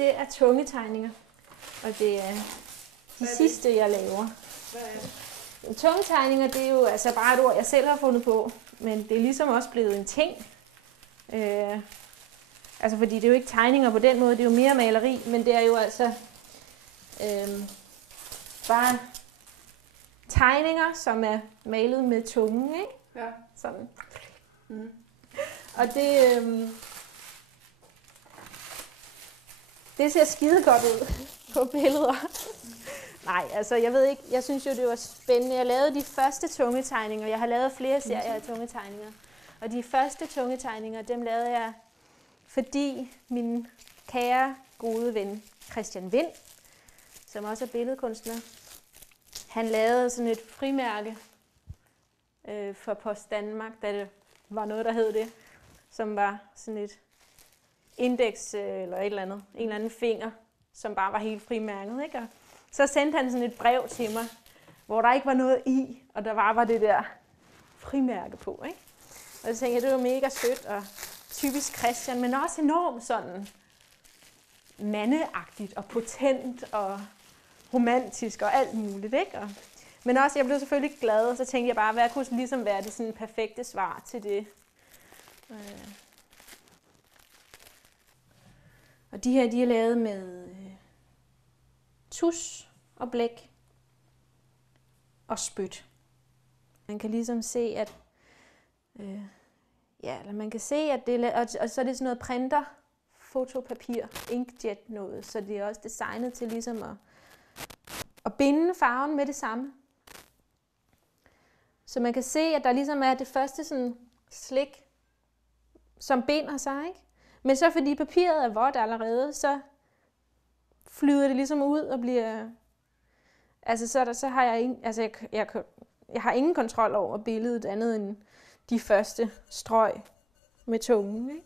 Det er tungetegninger, og det er de sidste, jeg laver. Hvad er det? Tungetegninger, det er jo altså bare et ord, jeg selv har fundet på, men det er ligesom også blevet en ting. Altså fordi det er jo ikke tegninger på den måde, det er jo mere maleri, men det er jo altså bare tegninger, som er malet med tungen, ikke? Ja. Sådan. Mm. Og det ser skide godt ud på billeder. Nej, altså jeg ved ikke, jeg synes jo, det var spændende. Jeg lavede de første tungetegninger, jeg har lavet flere serier af tungetegninger. Og de første tungetegninger, dem lavede jeg, fordi min kære, gode ven Christian Vind, som også er billedkunstner, han lavede sådan et frimærke for Post Danmark, da det var noget, der hed det, som var sådan et indeks eller et eller andet, en eller anden finger, som bare var helt frimærket, ikke? Og så sendte han sådan et brev til mig, hvor der ikke var noget i, og der var det der frimærke på, ikke? Og så tænkte jeg, det var mega sødt og typisk Christian, men også enormt sådan mandeagtigt og potent og romantisk og alt muligt, ikke? Men også, jeg blev selvfølgelig glad, og så tænkte jeg bare, hvad kunne ligesom være det sådan perfekte svar til det. Og de her, de er lavet med tus og blæk og spyt. Man kan ligesom se, at man kan se, at det er, og så er det sådan noget printer, fotopapir, inkjet noget, så det er også designet til ligesom at binde farven med det samme. Så man kan se, at der ligesom er det første sådan slik, som binder sig, ikke? Men så fordi papiret er vådt allerede, så flyder det ligesom ud og bliver... Altså så har jeg har ingen kontrol over billedet andet end de første strøg med tungen, ikke?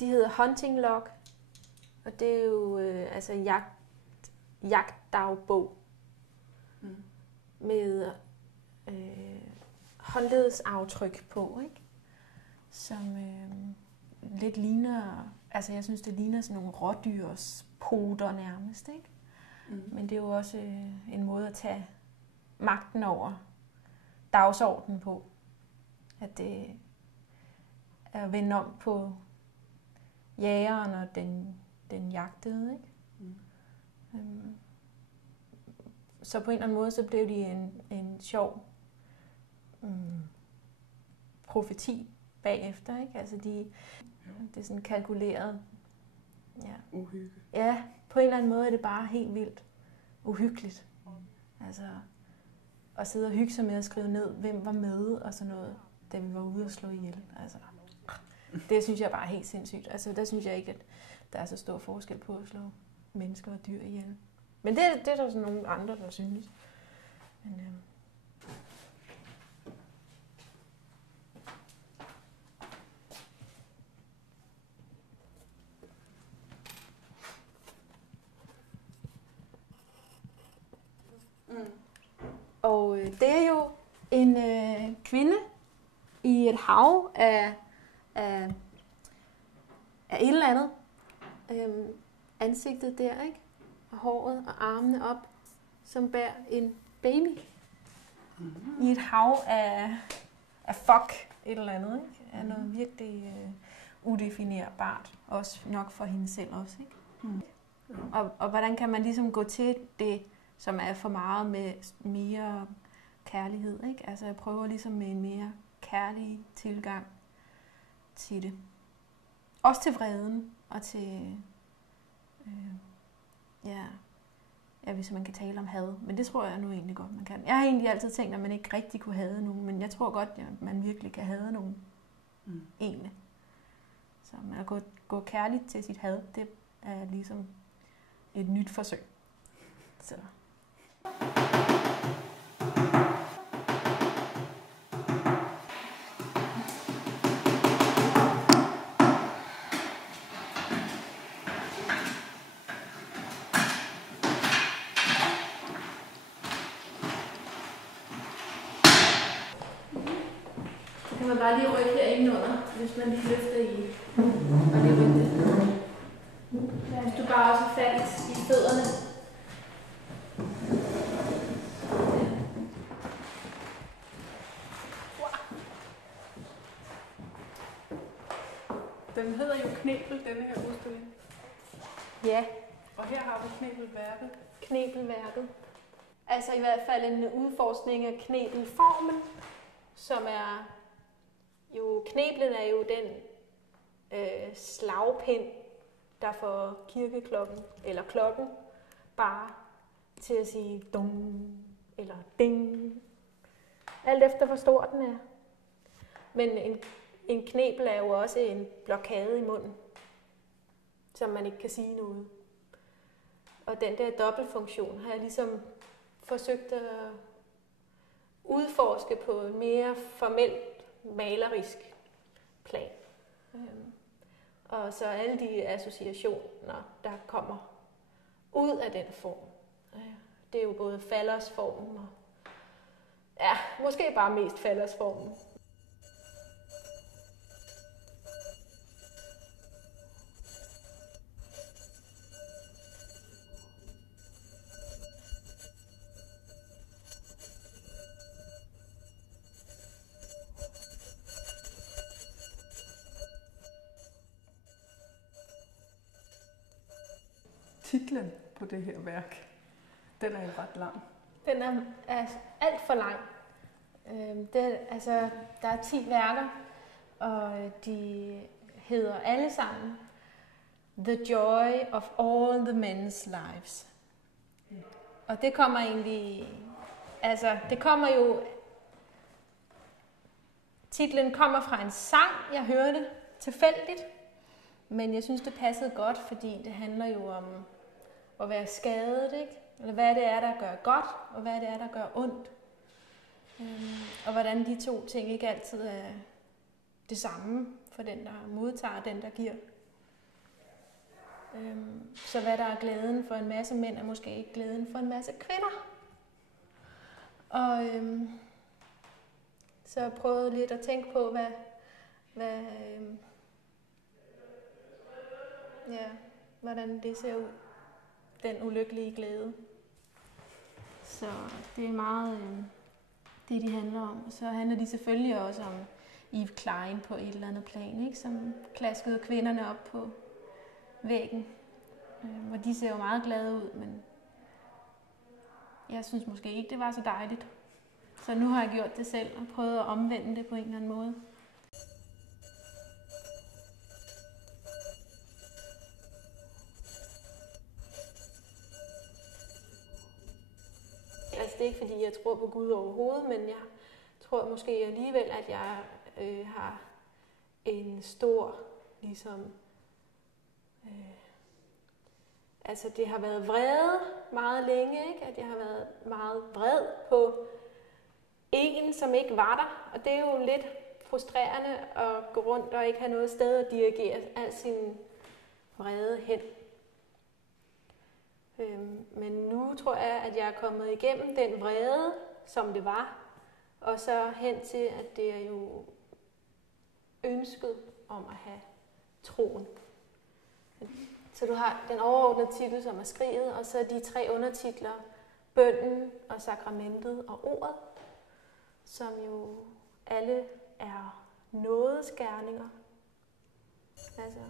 De hedder hunting log, og det er jo jagtdagbog med håndledsaftryk på, ikke? Som lidt ligner, altså jeg synes det ligner sådan nogle rådyrs poter nærmest, ikke? Men det er jo også en måde at tage magten over dagsordenen på, at det er at vende om på jægeren og den jagtede, ikke? Så på en eller anden måde, så blev de en sjov profeti bagefter, ikke? Altså det er sådan kalkuleret. Ja. Uhygge. Ja, på en eller anden måde er det bare helt vildt uhyggeligt. Altså at sidde og hygge sig med at skrive ned, hvem var med og sådan noget, da vi var ude og slå ihjel. Altså, det synes jeg bare er helt sindssygt. Altså der synes jeg ikke, at der er så stor forskel på at slå mennesker og dyr ihjel. Men det er der sådan nogle andre, der synes. Men, Og det er jo en kvinde i et hav af et eller andet. Ansigtet der, ikke? Og håret og armene op, som bærer en baby. I et hav af fuck et eller andet, ikke? Af noget virkelig udefinerbart. Også nok for hende selv også, ikke? Og hvordan kan man ligesom gå til det, som er for meget med mere kærlighed, ikke? Altså jeg prøver ligesom med en mere kærlig tilgang til det. Også til vreden og til, hvis man kan tale om had. Men det tror jeg nu egentlig godt, man kan. Jeg har egentlig altid tænkt, at man ikke rigtig kunne hade nogen, men jeg tror godt, at man virkelig kan hade nogen. Egentlig. Så man at gå kærligt til sit had, det er ligesom et nyt forsøg. Så. Så kan man bare lige rykke herinde under, hvis man lige løfter i. Og lige rykke det. Ja, hvis du bare også har fat i fødderne. Den hedder jo Knebel, denne her udstilling. Ja. Og her har vi knebelværket. Knebelværket. Altså i hvert fald en udforskning af knebelformen, som er jo, kneblen er jo den slagpind, der får kirkeklokken, eller klokken, bare til at sige dong, eller ding. Alt efter hvor stor den er. Men en knebel er jo også en blokade i munden, som man ikke kan sige noget. Og den der dobbeltfunktion har jeg ligesom forsøgt at udforske på en mere formelt malerisk plan. Og så alle de associationer, der kommer ud af den form. Det er jo både fallersformen og ja, måske bare mest fallersformen. Titlen på det her værk, den er jo ret lang. Den er alt for lang. Der er 10 værker, og de hedder alle sammen The Joy of All the Men's Lives. Og det kommer egentlig, titlen kommer fra en sang, jeg hørte tilfældigt, men jeg synes, det passede godt, fordi det handler jo om at være skadet, ikke? Eller hvad det er, der gør godt, og hvad det er, der gør ondt. Og hvordan de to ting ikke altid er det samme for den, der modtager, og den, der giver. Så hvad der er glæden for en masse mænd, er måske ikke glæden for en masse kvinder. Og så jeg prøvede lidt at tænke på, hvordan det ser ud. Den ulykkelige glæde. Så det er meget det, de handler om. Og så handler de selvfølgelig også om Yves Klein på et eller andet plan, ikke? Som klaskede kvinderne op på væggen. Og de ser jo meget glade ud, men jeg synes måske ikke, det var så dejligt. Så nu har jeg gjort det selv og prøvet at omvende det på en eller anden måde. Altså det er ikke fordi, jeg tror på Gud overhovedet, men jeg tror måske alligevel, at jeg har en stor, ligesom, altså det har været vrede meget længe, ikke? At jeg har været meget vred på en, som ikke var der. Og det er jo lidt frustrerende at gå rundt og ikke have noget sted at dirigere al sin vrede hen. Men nu tror jeg, at jeg er kommet igennem den vrede, som det var, og så hen til, at det er jo ønsket om at have troen. Så du har den overordnede titel, som er skriget, og så de 3 undertitler, bønnen og sakramentet og ordet, som jo alle er nådesgerninger. Altså